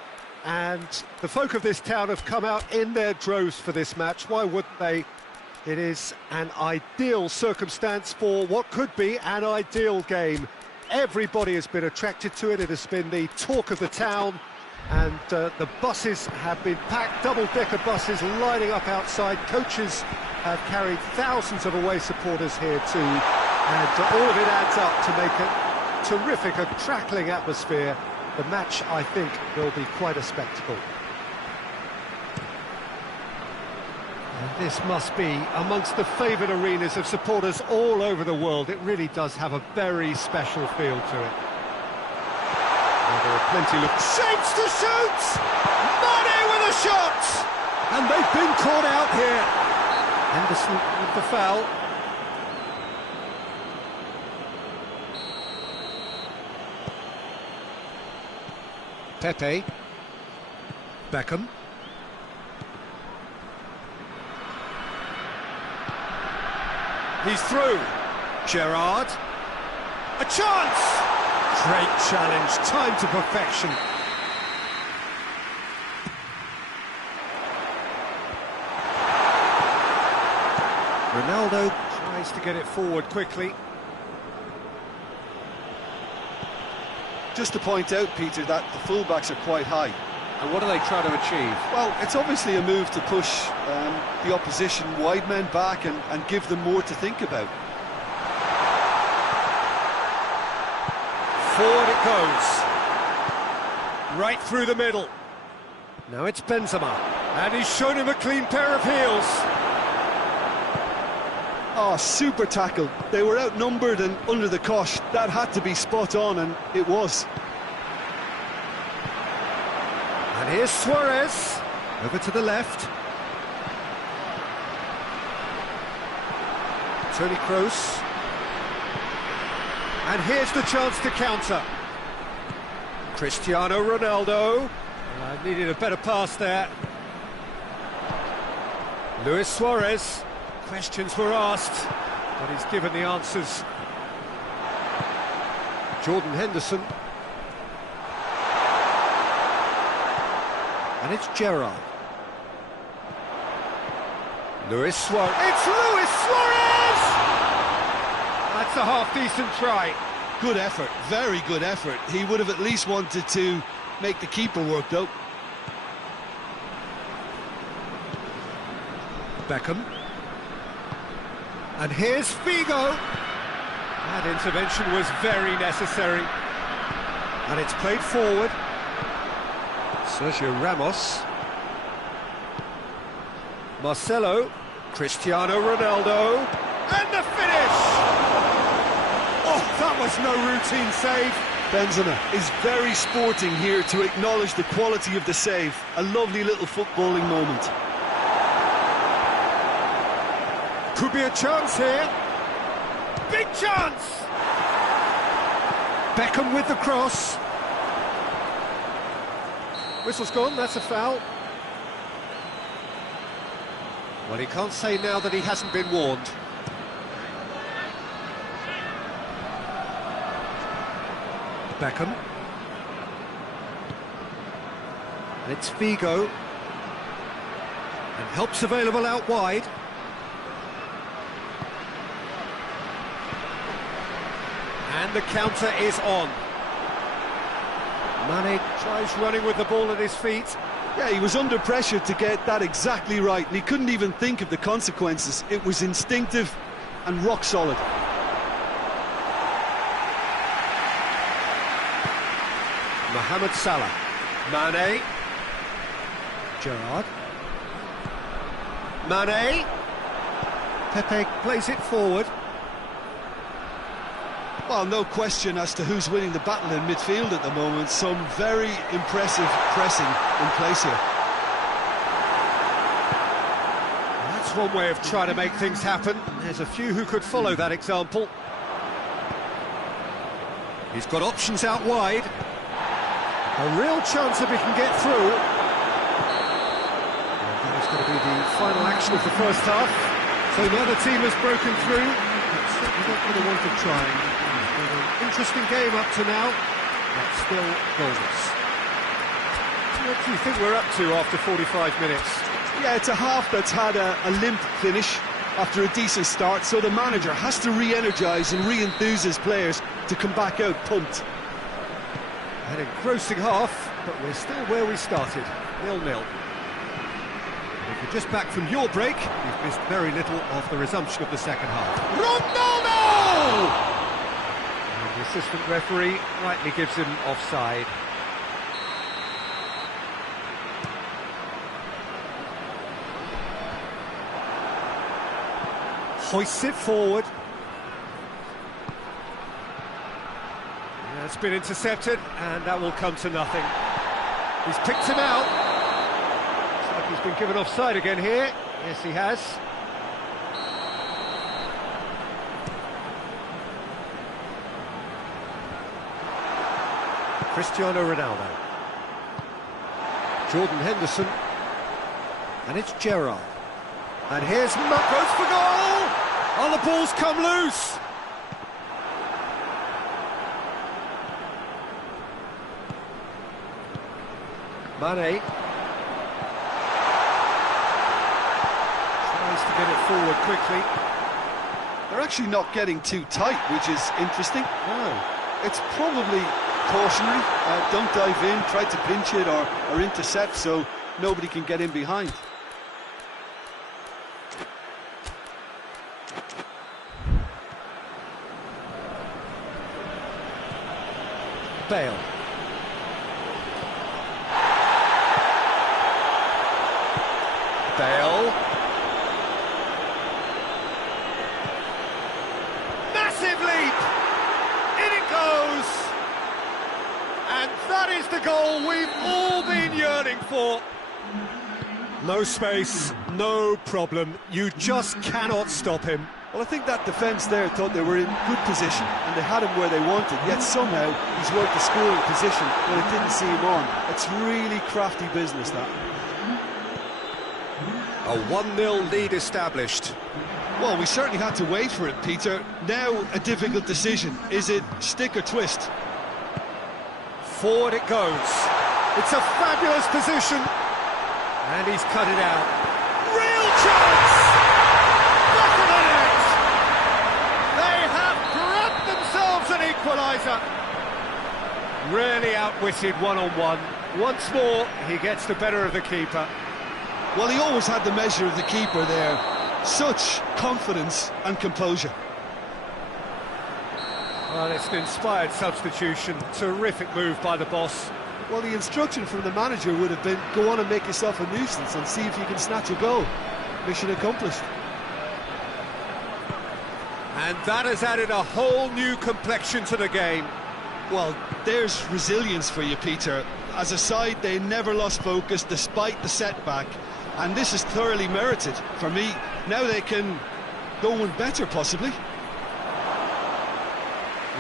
and the folk of this town have come out in their droves for this match. Why wouldn't they? It is an ideal circumstance for what could be an ideal game. Everybody has been attracted to it. It has been the talk of the town, and the buses have been packed, double-decker buses lining up outside. Coaches have carried thousands of away supporters here too, and all of it adds up to make a terrific, a crackling atmosphere. The match, I think, will be quite a spectacle. And this must be amongst the favoured arenas of supporters all over the world. It really does have a very special feel to it. There are plenty of shapes to shoot! Mane with a shot! And they've been caught out here. Henderson with the foul. Pepe. Beckham. He's through. Gerrard. A chance! Great challenge, time to perfection. Ronaldo tries to get it forward quickly. Just to point out, Peter, that the fullbacks are quite high. And what are they trying to achieve? Well, it's obviously a move to push the opposition wide men back and give them more to think about. Forward it goes. Right through the middle. Now it's Benzema. And he's shown him a clean pair of heels. Oh, super tackle. They were outnumbered and under the cosh. That had to be spot on, and it was. And here's Suarez. Over to the left. Toni Kroos. And here's the chance to counter. Cristiano Ronaldo. Needed a better pass there. Luis Suarez. Questions were asked, but he's given the answers. Jordan Henderson. And it's Gerrard. Luis Suarez. It's Luis Suarez! That's a half-decent try. Good effort, very good effort. He would have at least wanted to make the keeper work, though. Beckham. And here's Figo. That intervention was very necessary. And it's played forward. Sergio Ramos. Marcelo. Cristiano Ronaldo. And the finish! Oh, that was no routine save. Benzema is very sporting here to acknowledge the quality of the save. A lovely little footballing moment. Could be a chance here. Big chance! Beckham with the cross. Whistle's gone, that's a foul. Well, he can't say now that he hasn't been warned. Beckham. And it's Figo. And help's available out wide. And the counter is on. Mane tries running with the ball at his feet. Yeah, he was under pressure to get that exactly right, and he couldn't even think of the consequences. It was instinctive and rock solid. Mohamed Salah. Mane. Gerrard. Mane. Pepe plays it forward. Well, no question as to who's winning the battle in midfield at the moment. Some very impressive pressing in place here. That's one way of trying to make things happen. There's a few who could follow that example. He's got options out wide. A real chance if he can get through. And that is going to be the final action of the first half. So neither team has broken through. It's certainly not for the want of trying. It's been an interesting game up to now, but still goalless. What do you think we're up to after 45 minutes? Yeah, it's a half that's had a limp finish after a decent start, so the manager has to re-energise and re-enthuse his players to come back out pumped. An engrossing half, but we're still where we started, 0-0. If you're just back from your break, you've missed very little of the resumption of the second half. Ronaldo! And the assistant referee rightly gives him offside. Hoists it forward. Yeah, it's been intercepted, and that will come to nothing. He's picked him out. Looks like he's been given offside again here. Yes, he has. Cristiano Ronaldo. Jordan Henderson. And it's Gerrard. And here's goes for goal! Oh, the ball's come loose! Mane tries to get it forward quickly. They're actually not getting too tight, which is interesting. No. It's probably cautionary. Don't dive in, try to pinch it or intercept so nobody can get in behind. Bale. Bale. Massive leap! In it goes! And that is the goal we've all been yearning for. No space, no problem. You just cannot stop him. Well, I think that defence there thought they were in good position and they had him where they wanted, yet somehow he's worked the scoring position when it didn't see him on. It's really crafty business, that. A 1-0 lead established. Well, we certainly had to wait for it, Peter. Now a difficult decision. Is it stick or twist? Forward it goes. It's a fabulous position. And he's cut it out. Real chance! Back of the net! They have grabbed themselves an equaliser. Really outwitted one-on-one. Once more, he gets the better of the keeper. Well, he always had the measure of the keeper there. Such confidence and composure. Well, it's an inspired substitution. Terrific move by the boss. Well, the instruction from the manager would have been, go on and make yourself a nuisance and see if you can snatch a goal. Mission accomplished. And that has added a whole new complexion to the game. Well, there's resilience for you, Peter. As a side, they never lost focus despite the setback. And this is thoroughly merited for me. Now they can go one better, possibly.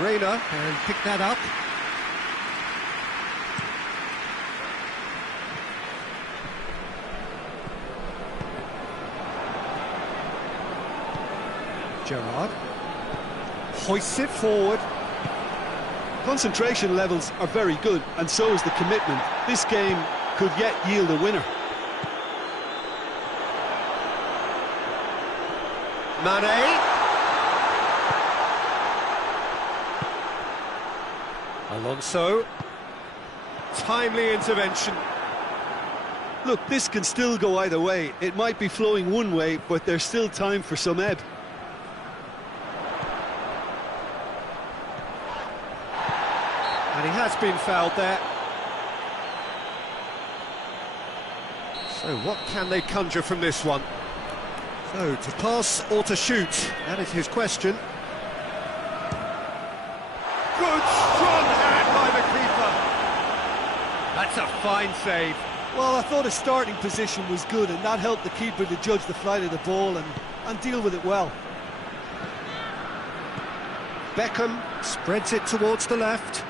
Reina can pick that up. Gerrard hoists it forward. Concentration levels are very good, and so is the commitment. This game could yet yield a winner. Mane. Alonso. Timely intervention. Look, this can still go either way. It might be flowing one way, but there's still time for some ebb. And he has been fouled there. So what can they conjure from this one? So, to pass or to shoot? That is his question. Good strong hand by the keeper. That's a fine save. Well, I thought his starting position was good, and that helped the keeper to judge the flight of the ball and deal with it well. Beckham spreads it towards the left.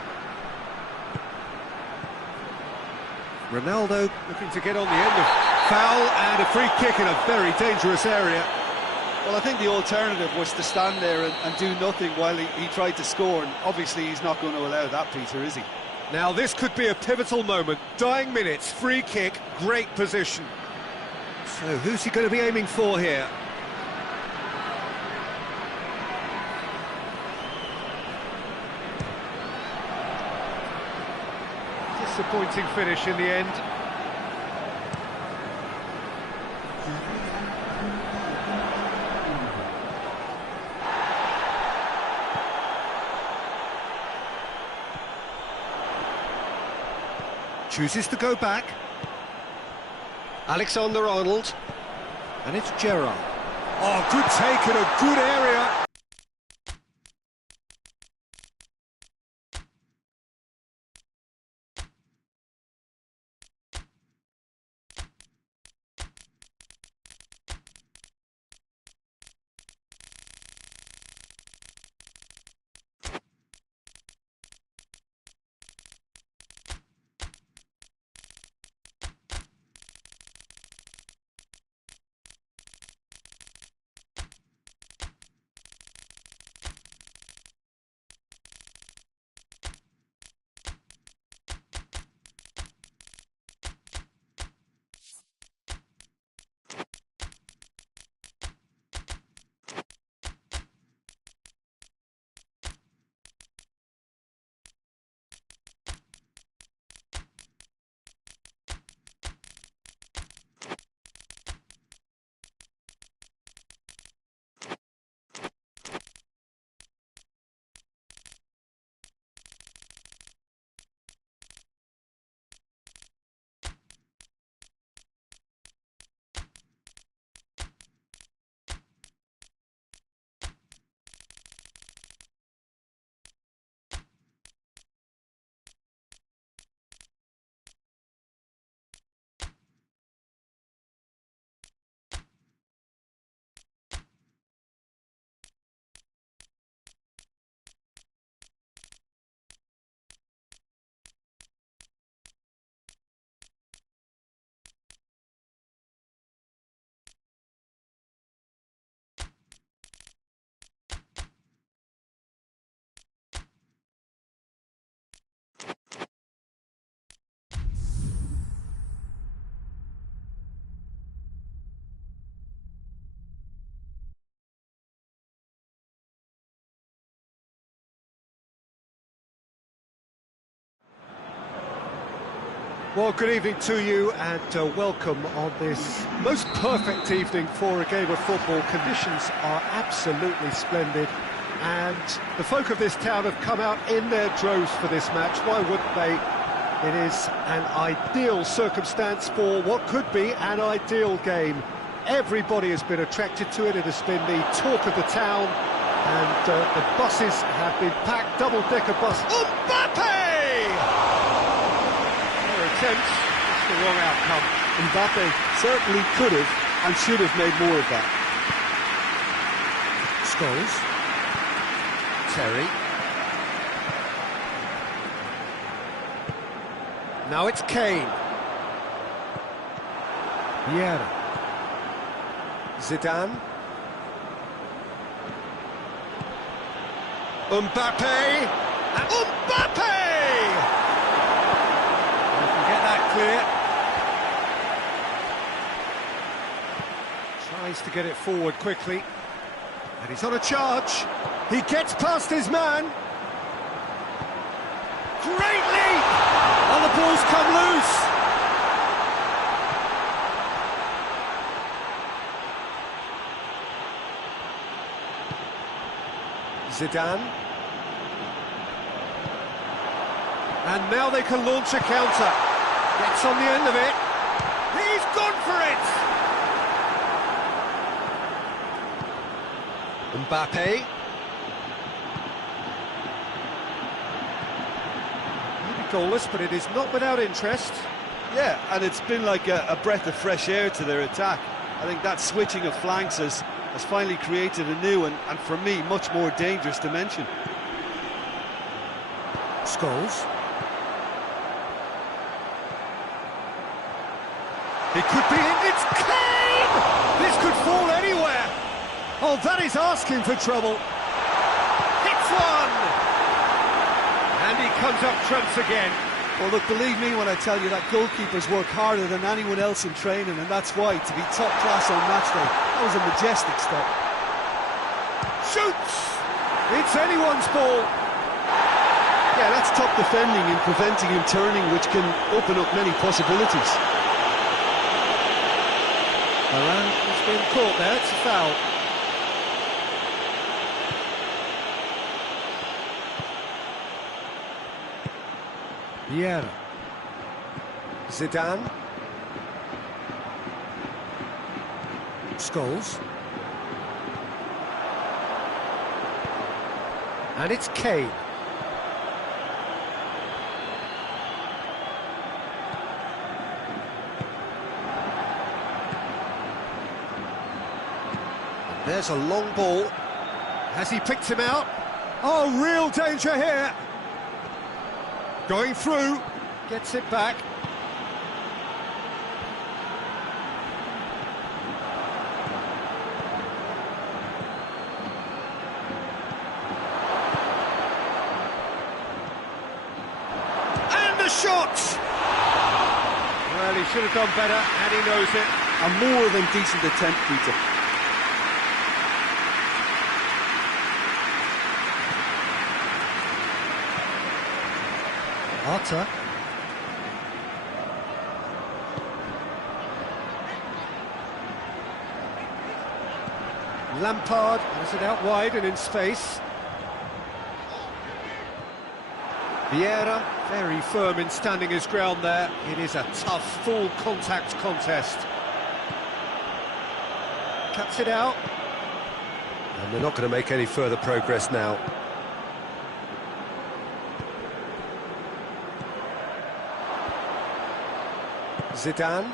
Ronaldo looking to get on the end of foul, and a free kick in a very dangerous area. Well, I think the alternative was to stand there and do nothing while he tried to score, and obviously he's not going to allow that, Peter, is he? Now this could be a pivotal moment. Dying minutes, free kick, great position. So who's he going to be aiming for here? Disappointing finish in the end. Chooses to go back. Alexander-Arnold. And it's Gerrard. Oh, good take in a good area. Well, good evening to you and welcome on this most perfect evening for a game of football. Conditions are absolutely splendid and the folk of this town have come out in their droves for this match. Why wouldn't they? It is an ideal circumstance for what could be an ideal game. Everybody has been attracted to it. It has been the talk of the town and the buses have been packed, double-decker bus. Mbappe! It's the wrong outcome. Mbappe certainly could have and should have made more of that. Scholes. Terry. Now it's Kane. Vieira. Zidane. Mbappe. And Mbappe! Clear. Tries to get it forward quickly. And he's on a charge. He gets past his man. Great leap! And the ball's come loose. Zidane. And now they can launch a counter. Gets on the end of it. He's gone for it! Mbappe. Maybe goalless, but it is not without interest. Yeah, and it's been like a breath of fresh air to their attack. I think that switching of flanks has finally created a new and for me, much more dangerous dimension. Scholes. It could be in, it's Kane! This could fall anywhere! Oh, that is asking for trouble. Hits one! And he comes up trumps again. Well, look, believe me when I tell you that goalkeepers work harder than anyone else in training, and that's why, to be top class on match day, that was a majestic stop. Shoots! It's anyone's ball. Yeah, that's top defending and preventing him turning, which can open up many possibilities. Varane has been caught there, it's a foul. Vieira. Zidane. Scholes. And it's Kane. There's a long ball. Has he picked him out? Oh, real danger here. Going through. Gets it back. And the shot! Well, he should have done better, and he knows it. A more than decent attempt, Peter. Arta. Lampard has it out wide and in space. Vieira, very firm in standing his ground there. It is a tough, full contact contest. Cuts it out. And they're not going to make any further progress now. Zidane.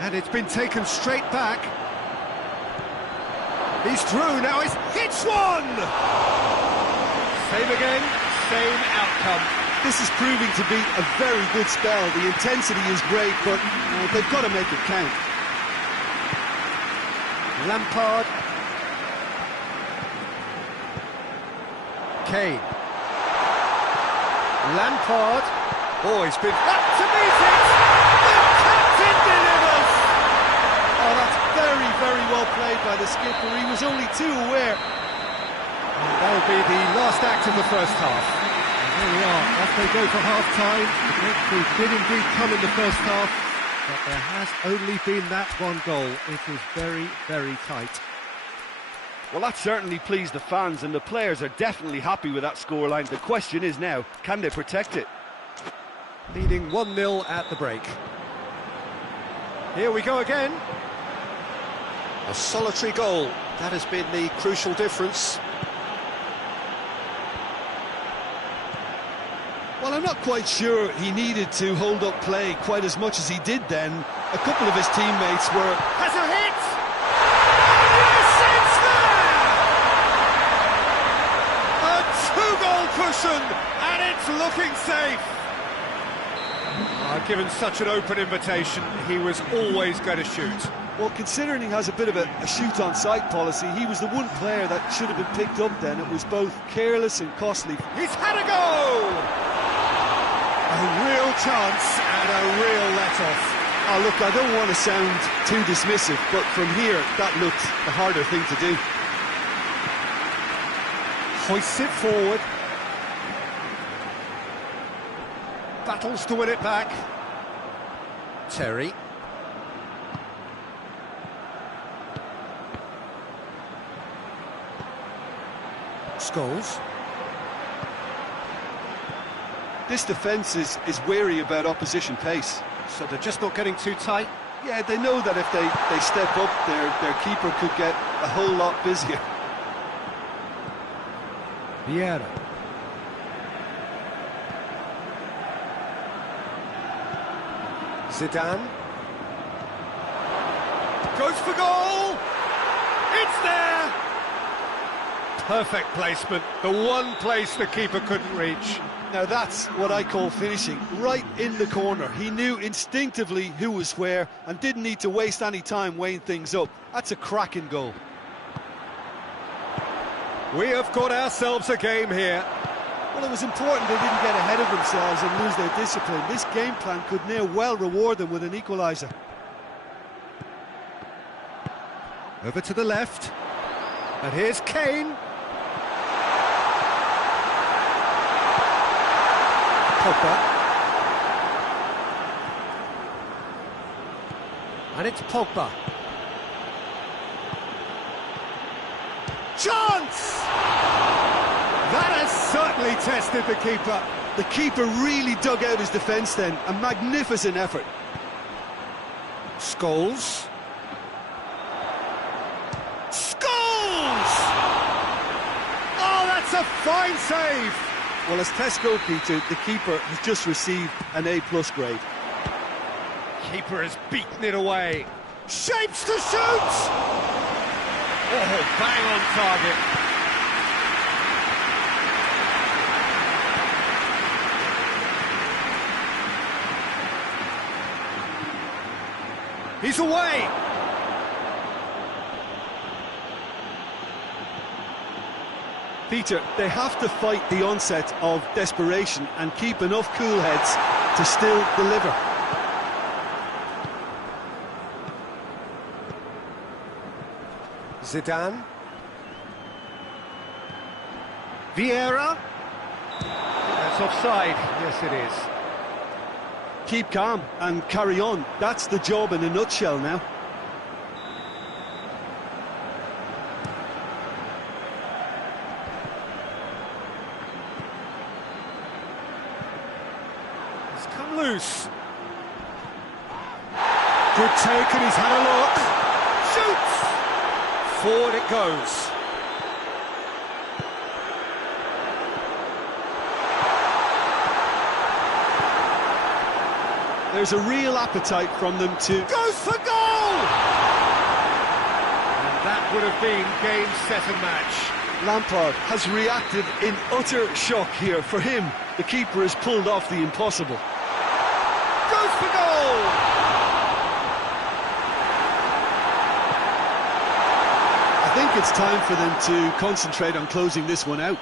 And it's been taken straight back. He's through, now he's hits one! Same again, same outcome. This is proving to be a very good spell. The intensity is great, but they've got to make it count. Lampard. Kane. Lampard. Oh, he's been up to meet it! The captain delivers! Oh, that's very, very well played by the skipper. He was only too aware. And that'll be the last act of the first half. And here we are, off they go for half-time. The breakthrough did indeed come in the first half, but there has only been that one goal. It was very, very tight. Well, that certainly pleased the fans, and the players are definitely happy with that scoreline. The question is now, can they protect it? Leading 1-0 at the break. Here we go again. A solitary goal. That has been the crucial difference. Well, I'm not quite sure he needed to hold up play quite as much as he did then. A couple of his teammates were... Has a hit! Yes, it's there! A two-goal cushion, and it's looking safe. Given such an open invitation, he was always going to shoot. Well, considering he has a bit of a shoot-on-sight policy, he was the one player that should have been picked up then. It was both careless and costly. He's had a go! A real chance and a real let-off. Oh, look, I don't want to sound too dismissive, but from here, that looked the harder thing to do. Hoists it forward. Battles to win it back. Terry. Scholes. This defence is wary about opposition pace. So they're just not getting too tight? Yeah, they know that if they step up, their keeper could get a whole lot busier. Vieira. Zidane. Goes for goal! It's there! Perfect placement, the one place the keeper couldn't reach. Now that's what I call finishing, right in the corner. He knew instinctively who was where and didn't need to waste any time weighing things up. That's a cracking goal. We have got ourselves a game here. Well, it was important they didn't get ahead of themselves and lose their discipline. This game plan could near well reward them with an equaliser. Over to the left. And here's Kane. Pogba. And it's Pogba. Chance! That has certainly tested the keeper. The keeper really dug out his defence then. A magnificent effort. Scholes. Oh, that's a fine save! Well, as test goalkeeper, the keeper has just received an A+ grade. Keeper has beaten it away. Shapes to shoot! Oh, bang on target. He's away! Peter, they have to fight the onset of desperation and keep enough cool heads to still deliver. Zidane. Vieira. That's offside. Yes, it is. Keep calm and carry on. That's the job in a nutshell now. He's come loose. Good take, and he's had a look. Shoots! Forward it goes. There's a real appetite from them to... Goes for goal! And that would have been game, set and match. Lampard has reacted in utter shock here. For him, the keeper has pulled off the impossible. Goes for goal! I think it's time for them to concentrate on closing this one out.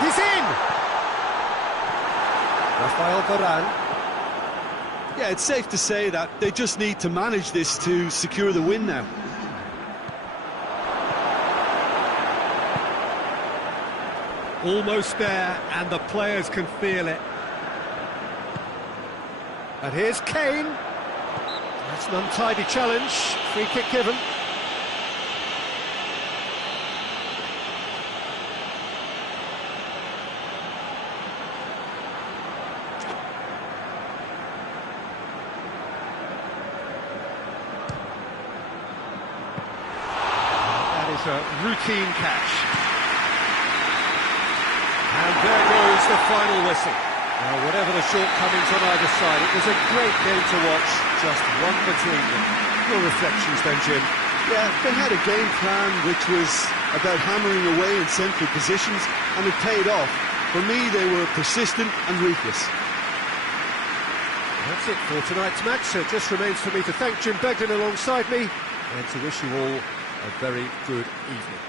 He's in! Rafael Varane. Yeah, it's safe to say that they just need to manage this to secure the win now. Almost there, and the players can feel it. And here's Kane. That's an untidy challenge. Free kick given. That is a routine catch. And there goes the final whistle. Now, whatever the shortcomings on either side, it was a great game to watch, just one between them. Your reflections then, Jim? Yeah, they had a game plan which was about hammering away in central positions, and it paid off. For me, they were persistent and ruthless. That's it for tonight's match, so it just remains for me to thank Jim Beglin alongside me, and to wish you all a very good evening.